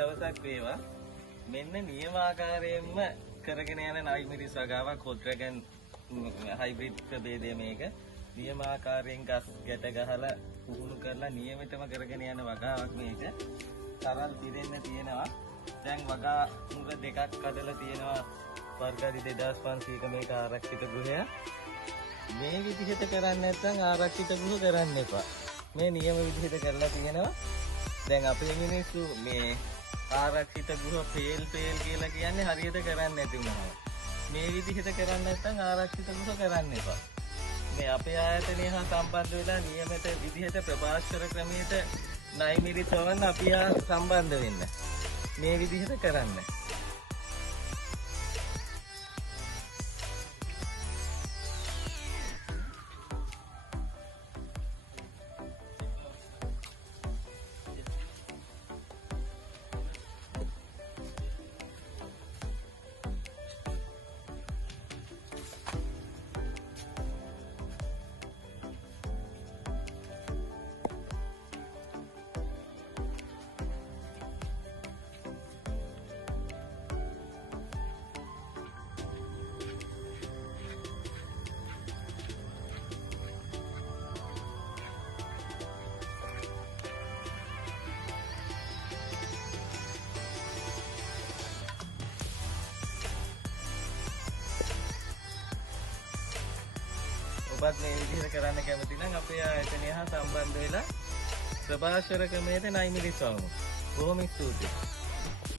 දවසක් වේවා. මෙන්න නියමාකාරයෙන්ම කරගෙන යන නයිමිරිස් වගාවක් හොට් ඩ්‍රැගන් හයිබ්‍රිඩ් ප්‍රභේදය මේක. නියමාකාරයෙන් ගස් ගැට ගහලා පුහුණු කරලා නියමිතව කරගෙන යන වගාවක් මේක. තරල් පිරෙන්න තියෙනවා. දැන් වගා මුග දෙකක් කඩලා තියෙනවා. වර්ගාදි 2500ක මේක ආරක්ෂිත ගෘහය. මේ විදිහට කරන්නේ නැත්නම් ආරක්ෂිත ගෘහ කරන්න එපා. මේ නියම විදිහට කරලා තියෙනවා. දැන් අපේ මිනිස්සු මේ ආරක්ෂිත ගෘහ ෆේල් කියලා කියන්නේ හරියට කරන්නේ නැති වුණා. මේ විදිහට කරන්නේ නැත්නම් ආරක්ෂිත ගෘහ කරන්න එපා. මේ අපේ ආයතනය හා සම්බන්ධ වෙලා නියමිත විදිහට ප්‍රභාස්කර ක්‍රමයට නයිමිරිස් වවන්න අපි සම්බන්ධ වෙන්න. මේ විදිහට කරන්න. ඔබත් මේ විදිහට කරන්න කැමති නම් අපේ ආයතනය හා සම්බන්ධ වෙලා ප්‍රභාස්වර ක්‍රමයට නයිමිරිස් වවමු. බොහොම ස්තුතියි.